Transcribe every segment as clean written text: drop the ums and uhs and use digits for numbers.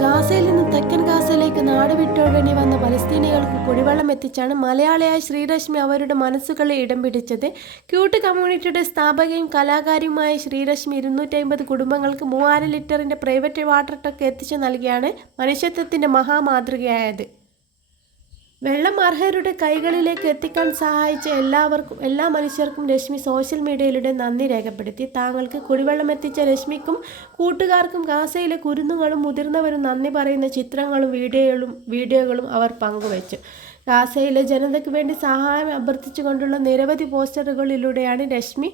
ഗാസയിൽ നിന്ന് തെക്കൻ ഗാസയിലേക്ക് നാട് വിട്ടൊഴിഞ്ഞു വന്ന പലസ്തീനികൾക്ക് കുടിവെള്ളം എത്തിച്ചാണ് മലയാളിയായ ശ്രീരശ്മി അവരുടെ മനസ്സുകളിൽ ഇടം പിടിച്ചത്. ക്യൂട്ട് കമ്മ്യൂണിറ്റിയുടെ സ്ഥാപകയും കലാകാരിയുമായ ശ്രീരശ്മി 250 കുടുംബങ്ങൾക്ക് 3000 ലിറ്ററിൻ്റെ പ്രൈവറ്റ് വാട്ടർ ടക്ക് എത്തിച്ചു നൽകിയാണ് മനുഷ്യത്വത്തിൻ്റെ മഹാമാതൃകയായത്. വെള്ളം അർഹരുടെ കൈകളിലേക്ക് എത്തിക്കാൻ സഹായിച്ച എല്ലാ മനുഷ്യർക്കും രശ്മി സോഷ്യൽ മീഡിയയിലൂടെ നന്ദി രേഖപ്പെടുത്തി. താങ്കൾക്ക് കുടിവെള്ളം എത്തിച്ച രശ്മിക്കും കൂട്ടുകാർക്കും ഗാസയിലെ കുരുന്നുകളും മുതിർന്നവരും നന്ദി പറയുന്ന ചിത്രങ്ങളും വീഡിയോകളും അവർ പങ്കുവച്ചു. ഗാസയിലെ ജനതയ്ക്ക് വേണ്ടി സഹായം അഭ്യർത്ഥിച്ചുകൊണ്ടുള്ള നിരവധി പോസ്റ്ററുകളിലൂടെയാണ് രശ്മി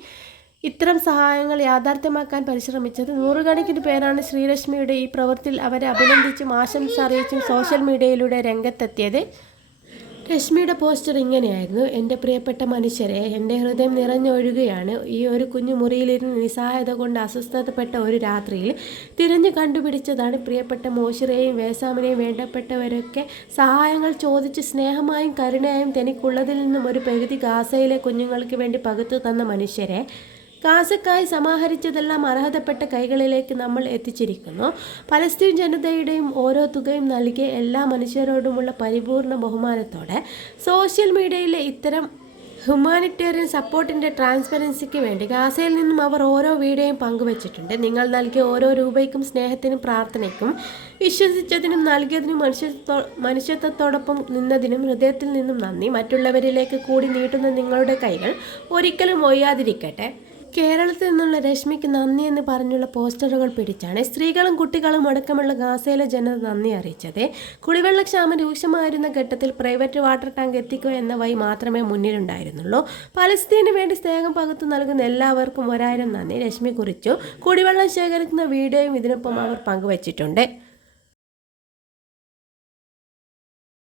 ഇത്തരം സഹായങ്ങൾ യാഥാർത്ഥ്യമാക്കാൻ പരിശ്രമിച്ചത്. നൂറുകണക്കിന് പേരാണ് ശ്രീരശ്മിയുടെ ഈ പ്രവൃത്തിയിൽ അവരെ അഭിനന്ദിച്ചും ആശംസ അറിയിച്ചും സോഷ്യൽ മീഡിയയിലൂടെ രംഗത്തെത്തിയത്. രശ്മിയുടെ പോസ്റ്റർ ഇങ്ങനെയായിരുന്നു: എൻ്റെ പ്രിയപ്പെട്ട മനുഷ്യരെ, എൻ്റെ ഹൃദയം നിറഞ്ഞൊഴുകുകയാണ്. ഈ ഒരു കുഞ്ഞു മുറിയിലിരുന്ന് നിസ്സഹായത കൊണ്ട് അസ്വസ്ഥതപ്പെട്ട ഒരു രാത്രിയിൽ തിരഞ്ഞു കണ്ടുപിടിച്ചതാണ് പ്രിയപ്പെട്ട മോശിറയെയും വേസാമിനെയും വേണ്ടപ്പെട്ടവരൊക്കെ സഹായങ്ങൾ ചോദിച്ച് സ്നേഹമായും കരുണയായും തനിക്കുള്ളതിൽ നിന്നും ഒരു പകുതി ഗാസയിലെ കുഞ്ഞുങ്ങൾക്ക് വേണ്ടി പകുത്തു തന്ന മനുഷ്യരെ. ഗാസക്കായി സമാഹരിച്ചതെല്ലാം അർഹതപ്പെട്ട കൈകളിലേക്ക് നമ്മൾ എത്തിച്ചിരിക്കുന്നു. പലസ്തീൻ ജനതയുടെയും ഓരോ തുകയും നൽകിയ എല്ലാ മനുഷ്യരോടുമുള്ള പരിപൂർണ ബഹുമാനത്തോടെ സോഷ്യൽ മീഡിയയിലെ ഇത്തരം ഹ്യൂമാനിറ്റേറിയൻ സപ്പോർട്ടിൻ്റെ ട്രാൻസ്പെറൻസിക്ക് വേണ്ടി ഗാസയിൽ നിന്നും അവർ ഓരോ വീഡിയോയും പങ്കുവച്ചിട്ടുണ്ട്. നിങ്ങൾ നൽകിയ ഓരോ രൂപയ്ക്കും സ്നേഹത്തിനും പ്രാർത്ഥനയ്ക്കും വിശ്വസിച്ചതിനും നൽകിയതിനും മനുഷ്യത്വത്തോടൊപ്പം നിന്നതിനും ഹൃദയത്തിൽ നിന്നും നന്ദി. മറ്റുള്ളവരിലേക്ക് കൂടി നീട്ടുന്ന നിങ്ങളുടെ കൈകൾ ഒരിക്കലും ഒയ്യാതിരിക്കട്ടെ. കേരളത്തിൽ നിന്നുള്ള രശ്മിക്ക് നന്ദി എന്ന് പറഞ്ഞുള്ള പോസ്റ്ററുകൾ പിടിച്ചാണ് സ്ത്രീകളും കുട്ടികളും അടക്കമുള്ള ഗാസയിലെ ജനത നന്ദി അറിയിച്ചത്. കുടിവെള്ളക്ഷാമം രൂക്ഷമായിരുന്ന ഘട്ടത്തിൽ പ്രൈവറ്റ് വാട്ടർ ടാങ്ക് എത്തിക്കുക എന്ന വഴി മാത്രമേ മുന്നിലുണ്ടായിരുന്നുള്ളൂ. പലസ്തീന് വേണ്ടി സ്നേഹം പകുത്തു നൽകുന്ന എല്ലാവർക്കും 1000 നന്ദി രശ്മി കുറിച്ചു. കുടിവെള്ളം ശേഖരിക്കുന്ന വീഡിയോയും ഇതിനൊപ്പം അവർ പങ്കുവച്ചിട്ടുണ്ട്.